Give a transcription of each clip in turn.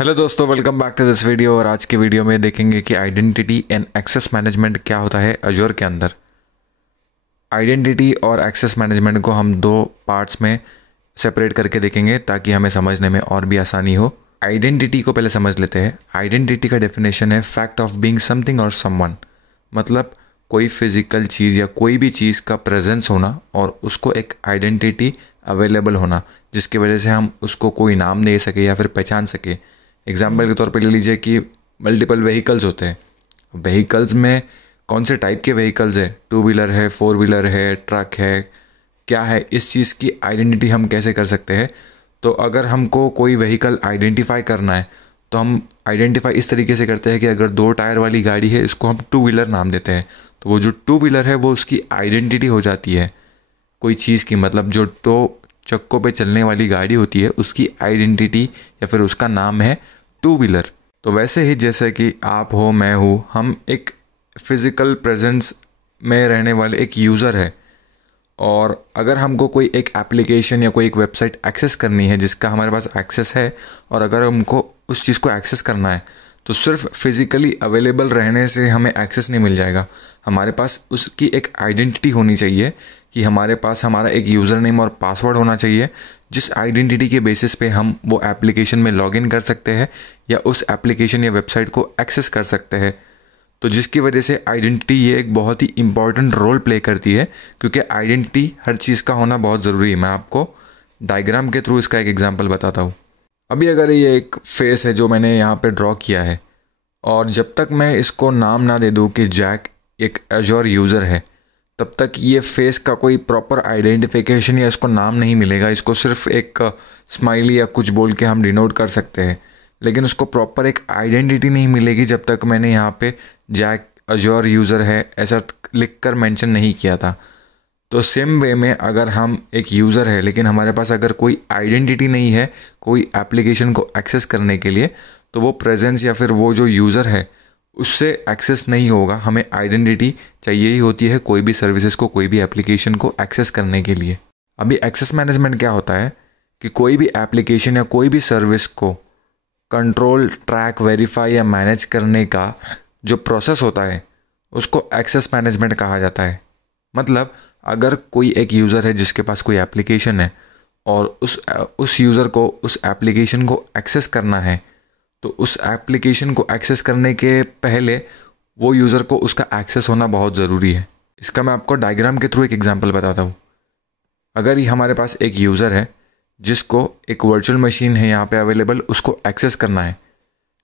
Hello दोस्तों, welcome back to this video. और आज के वीडियो में देखेंगे कि आइडेंटिटी एंड एक्सेस मैनेजमेंट क्या होता है अजूर के अंदर। आइडेंटिटी और एक्सेस मैनेजमेंट को हम दो पार्ट्स में सेपरेट करके देखेंगे ताकि हमें समझने में और भी आसानी हो। आइडेंटिटी को पहले समझ लेते हैं। आइडेंटिटी का डेफिनेशन है फैक्ट ऑफ बीइंग समथिंग और समवन, मतलब कोई फिजिकल चीज़ या कोई भी चीज़ का प्रेजेंस होना और उसको एक आइडेंटिटी अवेलेबल होना जिसकी वजह से हम उसको कोई नाम दे सके या फिर पहचान सके। एग्जाम्पल के तौर पे ले लीजिए कि मल्टीपल व्हीकल्स होते हैं। व्हीकल्स में कौन से टाइप के व्हीकल्स है, 2 व्हीलर है, 4 व्हीलर है, ट्रक है, क्या है, इस चीज़ की आइडेंटिटी हम कैसे कर सकते हैं। तो अगर हमको कोई व्हीकल आइडेंटिफाई करना है तो हम आइडेंटिफाई इस तरीके से करते हैं कि अगर 2 टायर वाली गाड़ी है इसको हम 2 व्हीलर नाम देते हैं, तो वो जो 2 व्हीलर है वो उसकी आइडेंटिटी हो जाती है कोई चीज़ की। मतलब जो 2 चक्कों पे चलने वाली गाड़ी होती है उसकी आइडेंटिटी या फिर उसका नाम है 2 व्हीलर। तो वैसे ही जैसे कि आप हो, मैं हूँ, हम एक फिज़िकल प्रेजेंस में रहने वाले एक यूज़र है। और अगर हमको कोई एक एप्लीकेशन या कोई एक वेबसाइट एक्सेस करनी है जिसका हमारे पास एक्सेस है, और अगर हमको उस चीज़ को एक्सेस करना है तो सिर्फ फिज़िकली अवेलेबल रहने से हमें एक्सेस नहीं मिल जाएगा। हमारे पास उसकी एक आइडेंटिटी होनी चाहिए कि हमारे पास हमारा एक यूज़र नेम और पासवर्ड होना चाहिए जिस आइडेंटिटी के बेसिस पे हम वो एप्लीकेशन में लॉगिन कर सकते हैं या उस एप्लीकेशन या वेबसाइट को एक्सेस कर सकते हैं। तो जिसकी वजह से आइडेंटिटी ये एक बहुत ही इंपॉर्टेंट रोल प्ले करती है, क्योंकि आइडेंटिटी हर चीज़ का होना बहुत ज़रूरी है। मैं आपको डायग्राम के थ्रू इसका एक एग्जांपल बताता हूँ। अभी अगर ये एक फेस है जो मैंने यहाँ पे ड्रॉ किया है, और जब तक मैं इसको नाम ना दे दूँ कि जैक एक अजूर यूज़र है, तब तक ये फेस का कोई प्रॉपर आइडेंटिफिकेशन या इसको नाम नहीं मिलेगा। इसको सिर्फ एक स्माइली या कुछ बोल के हम डिनोट कर सकते हैं, लेकिन उसको प्रॉपर एक आइडेंटिटी नहीं मिलेगी जब तक मैंने यहाँ पे जैक अजूर यूज़र है ऐसा लिख कर मेंशन नहीं किया था। तो सेम वे में अगर हम एक यूज़र है लेकिन हमारे पास अगर कोई आइडेंटिटी नहीं है कोई एप्लीकेशन को एक्सेस करने के लिए, तो वो प्रेजेंस या फिर वो जो यूज़र है उससे एक्सेस नहीं होगा। हमें आइडेंटिटी चाहिए ही होती है कोई भी सर्विसेज को, कोई भी एप्लीकेशन को एक्सेस करने के लिए। अभी एक्सेस मैनेजमेंट क्या होता है कि कोई भी एप्लीकेशन या कोई भी सर्विस को कंट्रोल, ट्रैक, वेरीफाई या मैनेज करने का जो प्रोसेस होता है उसको एक्सेस मैनेजमेंट कहा जाता है। मतलब अगर कोई एक यूज़र है जिसके पास कोई एप्लीकेशन है और उस यूज़र को उस एप्लीकेशन को एक्सेस करना है, तो उस एप्लीकेशन को एक्सेस करने के पहले वो यूज़र को उसका एक्सेस होना बहुत ज़रूरी है। इसका मैं आपको डायग्राम के थ्रू एक एग्जांपल बताता हूँ। अगर ये हमारे पास एक यूज़र है जिसको एक वर्चुअल मशीन है यहाँ पे अवेलेबल, उसको एक्सेस करना है,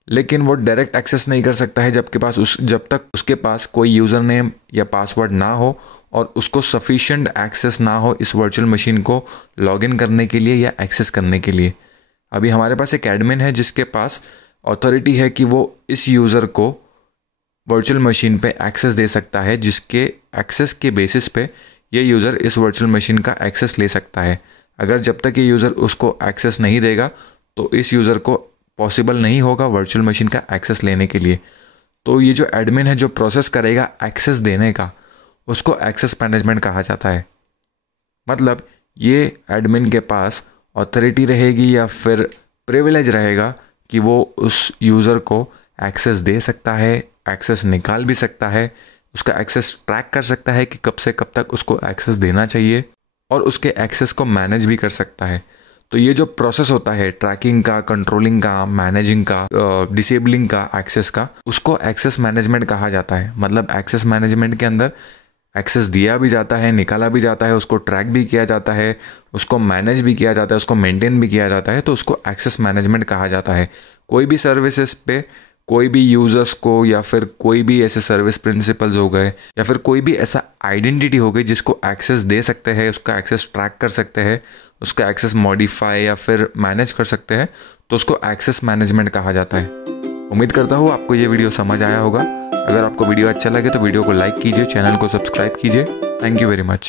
लेकिन वो डायरेक्ट एक्सेस नहीं कर सकता है जब तक उसके पास कोई यूज़र नेम या पासवर्ड ना हो और उसको सफिशिएंट एक्सेस ना हो इस वर्चुअल मशीन को लॉगिन करने के लिए या एक्सेस करने के लिए। अभी हमारे पास एक एडमिन है जिसके पास अथॉरिटी है कि वो इस यूज़र को वर्चुअल मशीन पे एक्सेस दे सकता है, जिसके एक्सेस के बेसिस पे ये यूज़र इस वर्चुअल मशीन का एक्सेस ले सकता है। अगर जब तक ये यूज़र उसको एक्सेस नहीं देगा तो इस यूज़र को पॉसिबल नहीं होगा वर्चुअल मशीन का एक्सेस लेने के लिए। तो ये जो एडमिन है जो प्रोसेस करेगा एक्सेस देने का, उसको एक्सेस मैनेजमेंट कहा जाता है। मतलब ये एडमिन के पास अथॉरिटी रहेगी या फिर प्रिविलेज रहेगा कि वो उस यूज़र को एक्सेस दे सकता है, एक्सेस निकाल भी सकता है, उसका एक्सेस ट्रैक कर सकता है कि कब से कब तक उसको एक्सेस देना चाहिए, और उसके एक्सेस को मैनेज भी कर सकता है। तो ये जो प्रोसेस होता है ट्रैकिंग का, कंट्रोलिंग का, मैनेजिंग का, डिसेबलिंग का, एक्सेस का, उसको एक्सेस मैनेजमेंट कहा जाता है। मतलब एक्सेस मैनेजमेंट के अंदर एक्सेस दिया भी जाता है, निकाला भी जाता है, उसको ट्रैक भी किया जाता है, उसको मैनेज भी किया जाता है, उसको मेंटेन भी किया जाता है, तो उसको एक्सेस मैनेजमेंट कहा जाता है। कोई भी सर्विसेज पे कोई भी यूज़र्स को या फिर कोई भी ऐसे सर्विस प्रिंसिपल्स हो गए या फिर कोई भी ऐसा आइडेंटिटी हो गई जिसको एक्सेस दे सकते हैं, उसका एक्सेस ट्रैक कर सकते हैं, उसका एक्सेस मॉडिफाई या फिर मैनेज कर सकते हैं, तो उसको एक्सेस मैनेजमेंट कहा जाता है। उम्मीद करता हूँ आपको ये वीडियो समझ आया होगा। अगर आपको वीडियो अच्छा लगे तो वीडियो को लाइक कीजिए, चैनल को सब्सक्राइब कीजिए। Thank you very much.